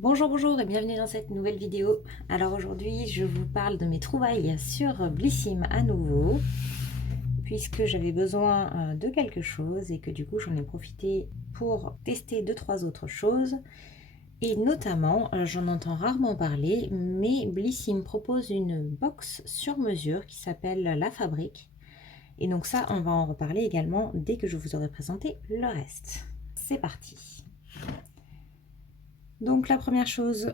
Bonjour, bonjour et bienvenue dans cette nouvelle vidéo. Alors aujourd'hui, je vous parle de mes trouvailles sur Blissim à nouveau, puisque j'avais besoin de quelque chose et que du coup j'en ai profité pour tester deux trois autres choses. Et notamment, j'en entends rarement parler, mais Blissim propose une box sur mesure qui s'appelle La Fabrique. Et donc ça, on va en reparler également dès que je vous aurai présenté le reste. C'est parti. Donc la première chose,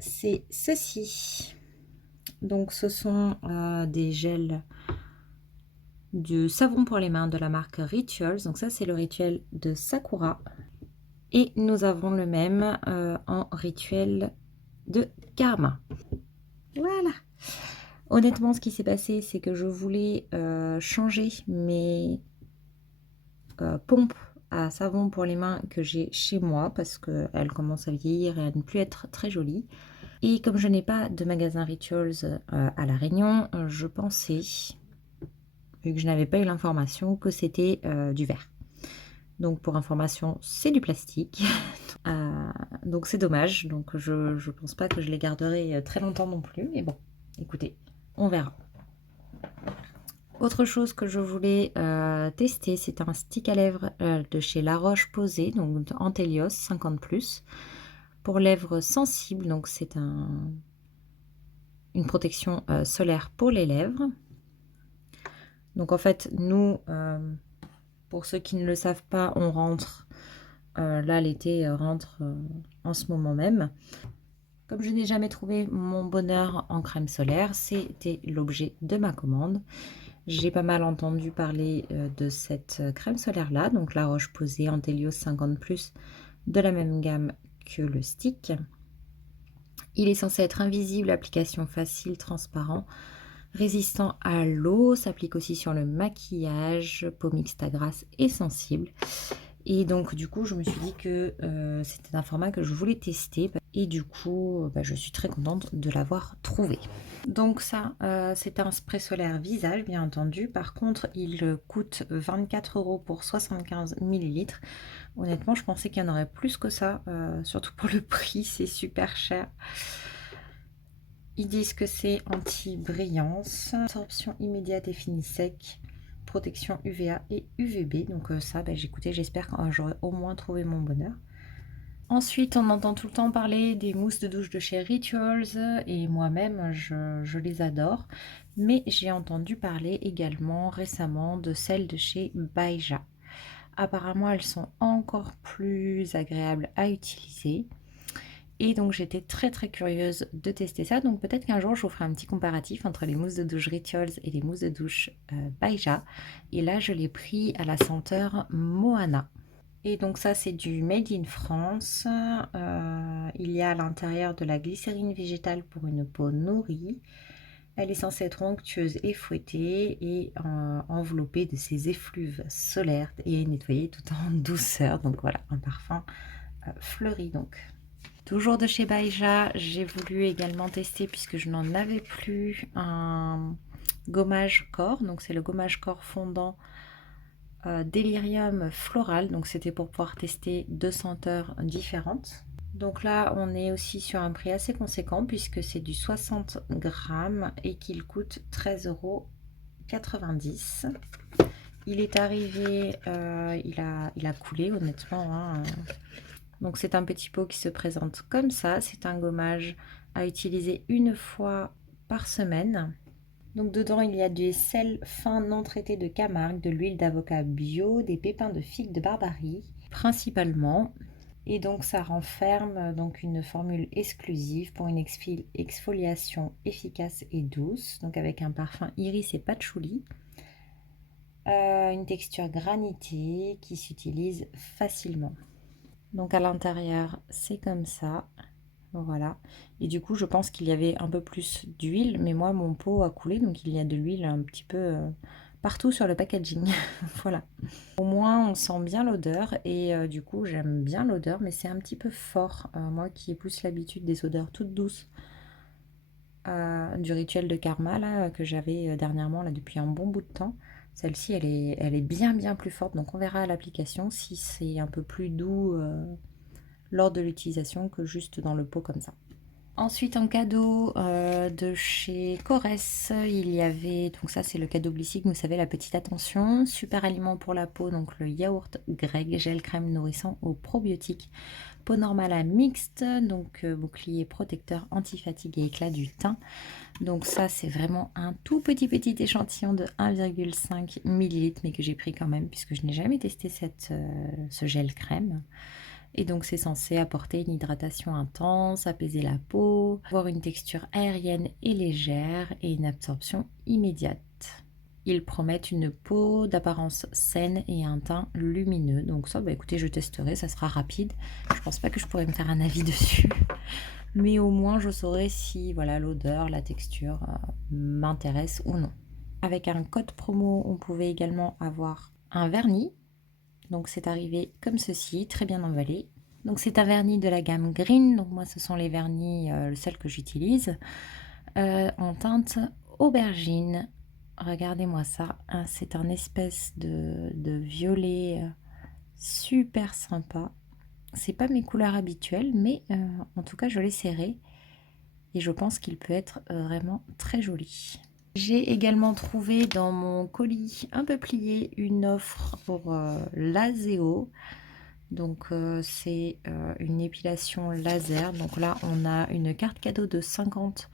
c'est ceci. Donc ce sont des gels de savon pour les mains de la marque Rituals. Donc ça c'est le rituel de Sakura. Et nous avons le même en rituel de Karma. Voilà. Honnêtement, ce qui s'est passé, c'est que je voulais changer mes pompes à savon pour les mains que j'ai chez moi parce qu'elles commencent à vieillir et à ne plus être très jolies. Et comme je n'ai pas de magasin Rituals à La Réunion, je pensais, vu que je n'avais pas eu l'information, que c'était du verre. Donc pour information, c'est du plastique. Donc c'est dommage. Donc je ne pense pas que je les garderai très longtemps non plus. Mais bon, écoutez, on verra. Autre chose que je voulais tester, c'est un stick à lèvres de chez La Roche-Posay, donc Antelios 50+, pour lèvres sensibles. Donc c'est une protection solaire pour les lèvres. Donc en fait, nous, pour ceux qui ne le savent pas, on rentre, là l'été rentre en ce moment même. Comme je n'ai jamais trouvé mon bonheur en crème solaire, c'était l'objet de ma commande. J'ai pas mal entendu parler de cette crème solaire là, donc La Roche-Posay Antelios 50+, de la même gamme que le stick. Il est censé être invisible, application facile, transparent, résistant à l'eau, s'applique aussi sur le maquillage, peau mixte à grasse et sensible. Et donc du coup je me suis dit que c'était un format que je voulais tester et du coup je suis très contente de l'avoir trouvé. Donc ça c'est un spray solaire visage bien entendu, par contre il coûte 24 € pour 75 ml. Honnêtement je pensais qu'il y en aurait plus que ça, surtout pour le prix, c'est super cher. Ils disent que c'est anti-brillance, absorption immédiate et fini sec, protection UVA et UVB. Donc ça, j'écoutais, j'espère que j'aurai au moins trouvé mon bonheur. Ensuite, on entend tout le temps parler des mousses de douche de chez Rituals et moi-même, je les adore. Mais j'ai entendu parler également récemment de celles de chez Baija. Apparemment, elles sont encore plus agréables à utiliser. Et donc j'étais très très curieuse de tester ça. Donc peut-être qu'un jour je vous ferai un petit comparatif entre les mousses de douche Rituals et les mousses de douche Baija. Et là je l'ai pris à la senteur Moana. Et donc ça c'est du Made in France. Il y a à l'intérieur de la glycérine végétale pour une peau nourrie. Elle est censée être onctueuse et fouettée et enveloppée de ces effluves solaires et nettoyée tout en douceur. Donc voilà, un parfum fleuri donc. Toujours de chez Baija, j'ai voulu également tester, puisque je n'en avais plus, un gommage corps. Donc c'est le gommage corps fondant Delirium Floral. Donc c'était pour pouvoir tester deux senteurs différentes. Donc là on est aussi sur un prix assez conséquent, puisque c'est du 60 grammes et qu'il coûte 13,90 €. Il est arrivé, il a coulé honnêtement, hein. Donc c'est un petit pot qui se présente comme ça. C'est un gommage à utiliser une fois par semaine. Donc dedans il y a du sel fin non traité de Camargue, de l'huile d'avocat bio, des pépins de figue de Barbarie principalement. Et donc ça renferme donc une formule exclusive pour une exfoliation efficace et douce, donc avec un parfum iris et patchouli. Une texture granitée qui s'utilise facilement. Donc à l'intérieur, c'est comme ça. Voilà. Et du coup, je pense qu'il y avait un peu plus d'huile, mais moi, mon pot a coulé, donc il y a de l'huile un petit peu partout sur le packaging. Voilà. Au moins, on sent bien l'odeur et du coup, j'aime bien l'odeur, mais c'est un petit peu fort. Moi qui ai plus l'habitude des odeurs toutes douces du rituel de Karma, là, que j'avais dernièrement, là, depuis un bon bout de temps. Celle-ci, elle est bien, bien plus forte. Donc, on verra à l'application si c'est un peu plus doux lors de l'utilisation que juste dans le pot comme ça. Ensuite, en cadeau de chez Corès, il y avait, donc ça c'est le cadeau glycique, vous savez, la petite attention, super aliment pour la peau, donc le yaourt grec, gel crème nourrissant aux probiotiques, peau normale à mixte, donc bouclier protecteur, anti-fatigue et éclat du teint. Donc ça c'est vraiment un tout petit échantillon de 1,5 ml, mais que j'ai pris quand même puisque je n'ai jamais testé ce gel crème. Et donc c'est censé apporter une hydratation intense, apaiser la peau, avoir une texture aérienne et légère et une absorption immédiate. Ils promettent une peau d'apparence saine et un teint lumineux. Donc ça, bah écoutez, je testerai, ça sera rapide. Je pense pas que je pourrais me faire un avis dessus. Mais au moins je saurai si voilà l'odeur, la texture m'intéresse ou non. Avec un code promo, on pouvait également avoir un vernis. Donc c'est arrivé comme ceci, très bien emballé. Donc c'est un vernis de la gamme Green, donc moi ce sont les vernis, celles que j'utilise, en teinte aubergine. Regardez-moi ça, hein, c'est un espèce de violet super sympa. C'est pas mes couleurs habituelles, mais en tout cas je l'ai serré et je pense qu'il peut être vraiment très joli. J'ai également trouvé dans mon colis un peu plié une offre pour l'Azeo. Donc c'est une épilation laser. Donc là on a une carte cadeau de 50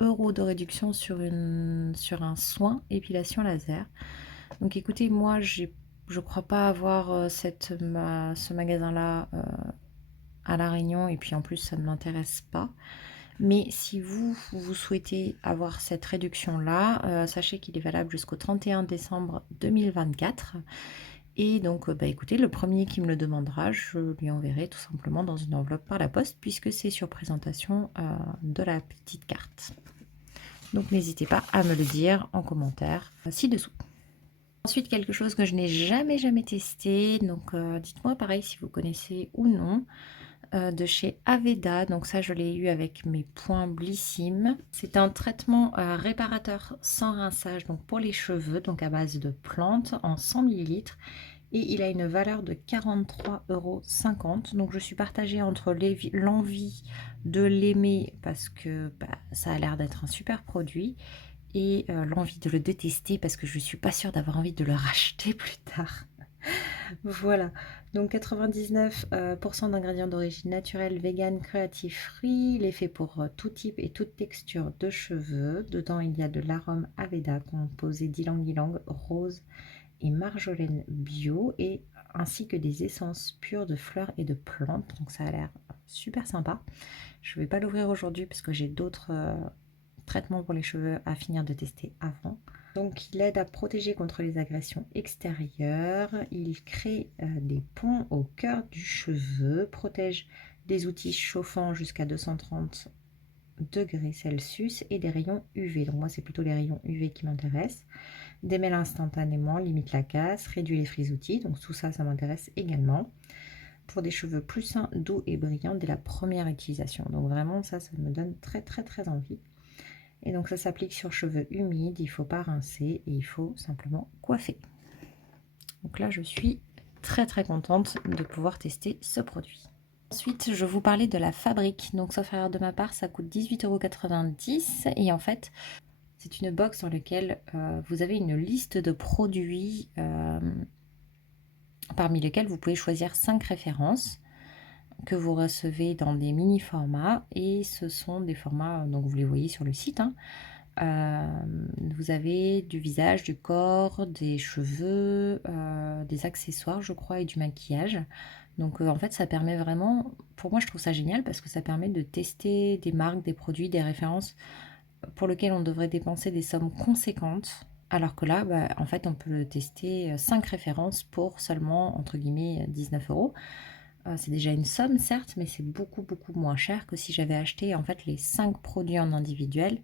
€ de réduction sur un soin épilation laser. Donc écoutez, moi je crois pas avoir ce magasin-là à La Réunion, et puis en plus ça ne m'intéresse pas. Mais si vous souhaitez avoir cette réduction-là, sachez qu'il est valable jusqu'au 31 décembre 2024. Et donc, bah, écoutez, le premier qui me le demandera, je lui enverrai tout simplement dans une enveloppe par la poste, puisque c'est sur présentation de la petite carte. Donc n'hésitez pas à me le dire en commentaire ci-dessous. Ensuite, quelque chose que je n'ai jamais testé, donc dites-moi pareil si vous connaissez ou non. De chez Aveda, donc ça je l'ai eu avec mes points Blissim. C'est un traitement réparateur sans rinçage, donc pour les cheveux, donc à base de plantes en 100 ml, et il a une valeur de 43,50 €. Donc je suis partagée entre l'envie de l'aimer parce que ça a l'air d'être un super produit, et l'envie de le détester parce que je suis pas sûre d'avoir envie de le racheter plus tard. Voilà, donc 99% d'ingrédients d'origine naturelle, vegan, creative free. Il est fait pour tout type et toute texture de cheveux. Dedans, il y a de l'arôme Aveda composé d'ylang-ylang, rose et marjolaine bio, et ainsi que des essences pures de fleurs et de plantes. Donc ça a l'air super sympa. Je ne vais pas l'ouvrir aujourd'hui parce que j'ai d'autres traitements pour les cheveux à finir de tester avant. Donc il aide à protéger contre les agressions extérieures, il crée des ponts au cœur du cheveu, protège des outils chauffants jusqu'à 230 degrés Celsius et des rayons UV. Donc moi c'est plutôt les rayons UV qui m'intéressent. Démêle instantanément, limite la casse, réduit les frisoutis, donc tout ça, ça m'intéresse également. Pour des cheveux plus sains, doux et brillants dès la première utilisation. Donc vraiment ça me donne très envie. Et donc ça s'applique sur cheveux humides, il ne faut pas rincer et il faut simplement coiffer. Donc là je suis très contente de pouvoir tester ce produit. Ensuite je vous parlais de la Fabrique, donc sauf erreur de ma part ça coûte 18,90 € et en fait c'est une box dans laquelle vous avez une liste de produits parmi lesquels vous pouvez choisir 5 références que vous recevez dans des mini formats, et ce sont des formats, donc vous les voyez sur le site, hein. Vous avez du visage, du corps, des cheveux, des accessoires je crois, et du maquillage. Donc en fait ça permet vraiment, pour moi je trouve ça génial parce que ça permet de tester des marques, des produits, des références pour lesquels on devrait dépenser des sommes conséquentes, alors que là en fait on peut tester 5 références pour seulement entre guillemets 19 €. C'est déjà une somme certes, mais c'est beaucoup moins cher que si j'avais acheté en fait les 5 produits en individuel,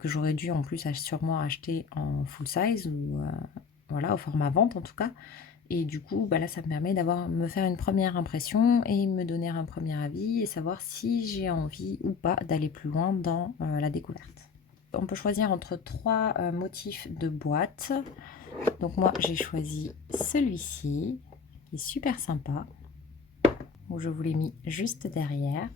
que j'aurais dû en plus sûrement acheter en full size, ou voilà, au format vente en tout cas. Et du coup là ça me permet me faire une première impression et me donner un premier avis et savoir si j'ai envie ou pas d'aller plus loin dans la découverte. On peut choisir entre 3 motifs de boîte. Donc moi j'ai choisi celui-ci qui est super sympa. où je vous l'ai mis juste derrière.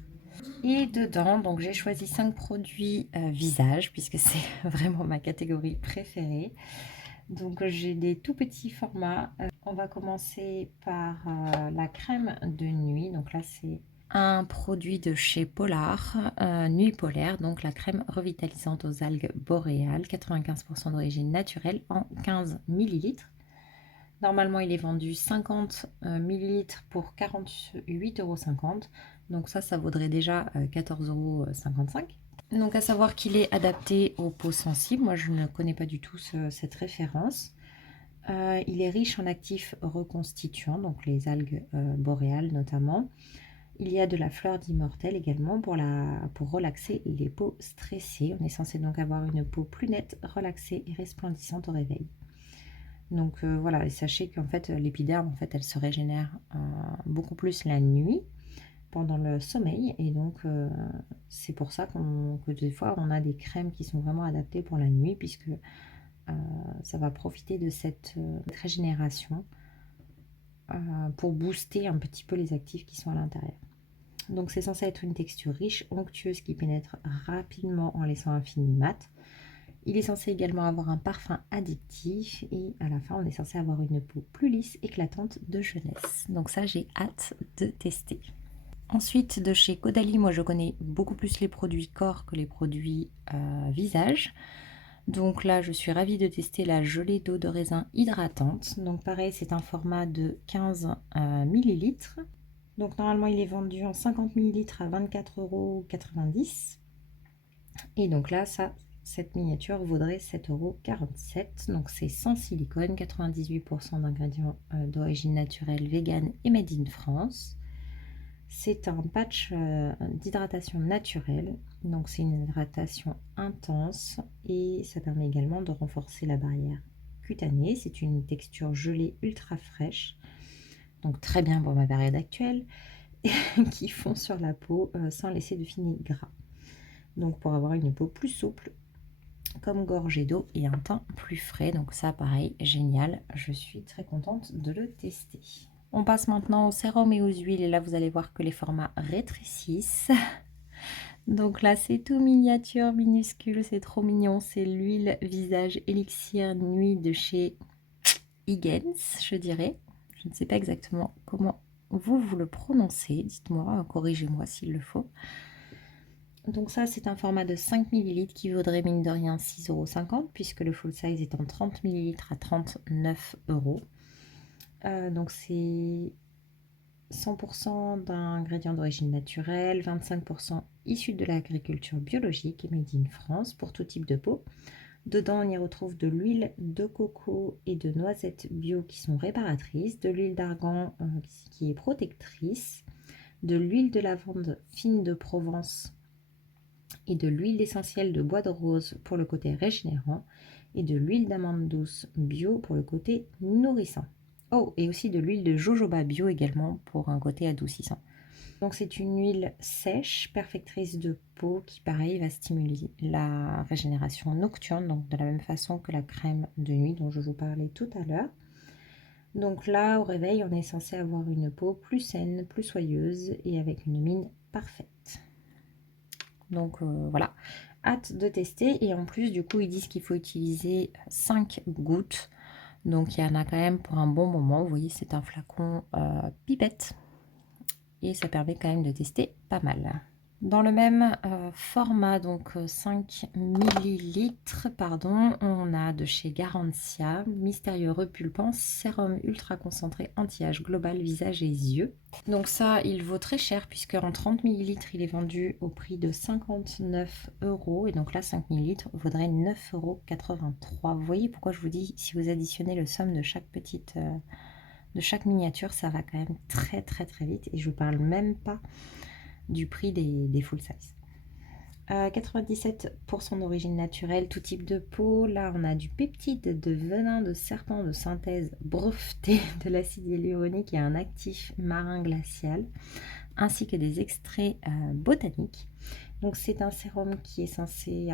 Et dedans, donc j'ai choisi 5 produits visage, puisque c'est vraiment ma catégorie préférée. Donc j'ai des tout petits formats. On va commencer par la crème de nuit. Donc là, c'est un produit de chez Polar, Nuit Polaire, donc la crème revitalisante aux algues boréales, 95% d'origine naturelle en 15 ml. Normalement, il est vendu 50 ml pour 48,50 €. Donc ça vaudrait déjà 14,55 €. Donc à savoir qu'il est adapté aux peaux sensibles. Moi, je ne connais pas du tout cette référence. Il est riche en actifs reconstituants, donc les algues boréales notamment. Il y a de la fleur d'immortel également pour relaxer les peaux stressées. On est censé donc avoir une peau plus nette, relaxée et resplendissante au réveil. Donc voilà, et sachez qu'en fait l'épiderme, en fait, elle se régénère beaucoup plus la nuit, pendant le sommeil, et donc c'est pour ça que des fois on a des crèmes qui sont vraiment adaptées pour la nuit, puisque ça va profiter de cette régénération pour booster un petit peu les actifs qui sont à l'intérieur. Donc c'est censé être une texture riche, onctueuse, qui pénètre rapidement en laissant un fini mat. Il est censé également avoir un parfum addictif, et à la fin on est censé avoir une peau plus lisse, éclatante de jeunesse. Donc ça, j'ai hâte de tester. Ensuite, de chez Caudalie, moi je connais beaucoup plus les produits corps que les produits visage. Donc là, je suis ravie de tester la gelée d'eau de raisin hydratante. Donc pareil, c'est un format de 15 ml. Donc normalement, il est vendu en 50 ml à 24,90 €. Et donc là, cette miniature vaudrait 7,47 €. Donc c'est sans silicone, 98% d'ingrédients d'origine naturelle, vegan et made in France. C'est un patch d'hydratation naturelle, donc c'est une hydratation intense, et ça permet également de renforcer la barrière cutanée. C'est une texture gelée ultra fraîche, donc très bien pour ma période actuelle, qui fond sur la peau sans laisser de fini gras. Donc pour avoir une peau plus souple, comme gorgée d'eau, et un teint plus frais. Donc ça, pareil, génial, je suis très contente de le tester. On passe maintenant au sérum et aux huiles, et là vous allez voir que les formats rétrécissent. Donc là, c'est tout miniature, minuscule, c'est trop mignon. C'est l'huile visage élixir nuit de chez Higgins, je dirais. Je ne sais pas exactement comment vous le prononcez, dites-moi, corrigez-moi s'il le faut. Donc ça, c'est un format de 5 ml qui vaudrait mine de rien 6,50 €, puisque le full size est en 30 ml à 39 €. Donc c'est 100% d'ingrédients d'origine naturelle, 25% issus de l'agriculture biologique et made in France pour tout type de peau. Dedans, on y retrouve de l'huile de coco et de noisettes bio qui sont réparatrices, de l'huile d'argan qui est protectrice, de l'huile de lavande fine de Provence et de l'huile essentielle de bois de rose pour le côté régénérant, et de l'huile d'amande douce bio pour le côté nourrissant. Oh, et aussi de l'huile de jojoba bio également pour un côté adoucissant. Donc c'est une huile sèche, perfectrice de peau, qui pareil va stimuler la régénération nocturne, donc de la même façon que la crème de nuit dont je vous parlais tout à l'heure. Donc là, au réveil, on est censé avoir une peau plus saine, plus soyeuse, et avec une mine parfaite. Donc voilà, hâte de tester. Et en plus, du coup, ils disent qu'il faut utiliser 5 gouttes. Donc il y en a quand même pour un bon moment. Vous voyez, c'est un flacon pipette, et ça permet quand même de tester pas mal. Dans le même format, donc 5 ml, pardon, on a de chez Garantia, mystérieux repulpant, sérum ultra concentré anti-âge global visage et yeux. Donc ça, il vaut très cher, puisque en 30 ml, il est vendu au prix de 59 €, et donc là, 5 ml vaudrait 9,83 €. Vous voyez pourquoi je vous dis, si vous additionnez le somme de chaque de chaque miniature, ça va quand même très très très vite, et je ne parle même pas du prix des full size. 97% d'origine naturelle, tout type de peau. Là, on a du peptide de venin de serpent de synthèse breveté de l'acide hyaluronique et un actif marin glacial, ainsi que des extraits botaniques. Donc c'est un sérum qui est censé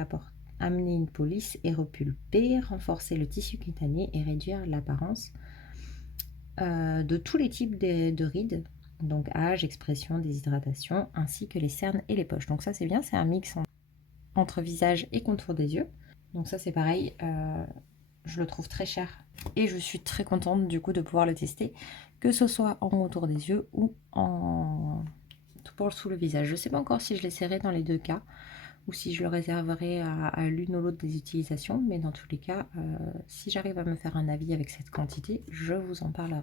amener une peau lisse et repulpée, renforcer le tissu cutané et réduire l'apparence de tous les types de rides. donc âge, expression, déshydratation, ainsi que les cernes et les poches. Donc ça c'est bien, c'est un mix entre visage et contour des yeux. Donc ça c'est pareil, je le trouve très cher et je suis très contente du coup de pouvoir le tester, que ce soit en contour des yeux ou en pour sous le visage. Je ne sais pas encore si je l'essaierai dans les deux cas ou si je le réserverai à l'une ou l'autre des utilisations, mais dans tous les cas, si j'arrive à me faire un avis avec cette quantité, je vous en parlerai.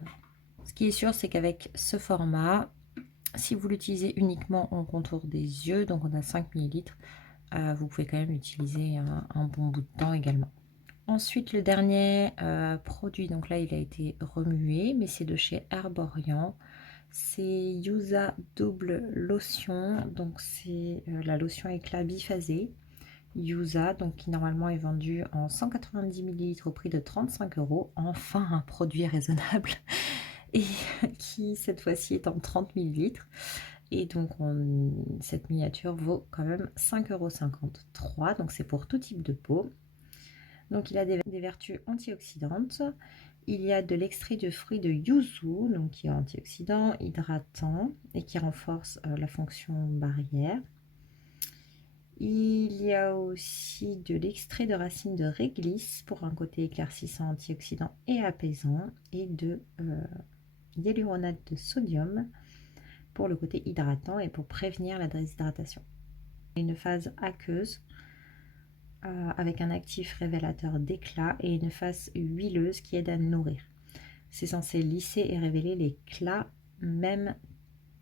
Ce qui est sûr, c'est qu'avec ce format, si vous l'utilisez uniquement en contour des yeux, donc on a 5 ml, vous pouvez quand même l'utiliser un bon bout de temps également. Ensuite, le dernier produit, donc là il a été remué, mais c'est de chez Herborian. C'est Yusa Double Lotion, donc c'est la lotion éclat biphasé Yusa, donc qui normalement est vendu en 190 ml au prix de 35 €. Enfin un produit raisonnable et qui cette fois-ci est en 30 ml. Et donc cette miniature vaut quand même 5,53 €, donc c'est pour tout type de peau. Donc il a des vertus antioxydantes. Il y a de l'extrait de fruits de yuzu, donc qui est antioxydant, hydratant et qui renforce la fonction barrière. Il y a aussi de l'extrait de racines de réglisse pour un côté éclaircissant, antioxydant et apaisant, et de hyaluronate de sodium pour le côté hydratant et pour prévenir la déshydratation. Une phase aqueuse avec un actif révélateur d'éclat et une face huileuse qui aide à nourrir. C'est censé lisser et révéler l'éclat même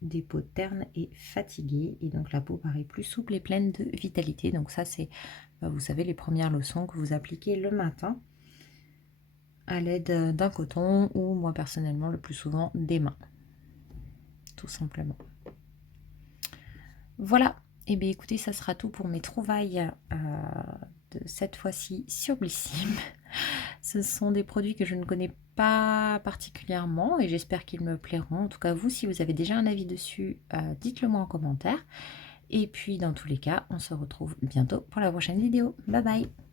des peaux ternes et fatiguées, et donc la peau paraît plus souple et pleine de vitalité. Donc ça c'est, vous savez, les premières lotions que vous appliquez le matin à l'aide d'un coton ou moi personnellement le plus souvent des mains, tout simplement. Voilà, et bien écoutez, ça sera tout pour mes trouvailles de cette fois-ci sur Blissim. Ce sont des produits que je ne connais pas particulièrement et j'espère qu'ils me plairont. En tout cas, vous, si vous avez déjà un avis dessus, dites-le moi en commentaire. Et puis, dans tous les cas, on se retrouve bientôt pour la prochaine vidéo. Bye bye!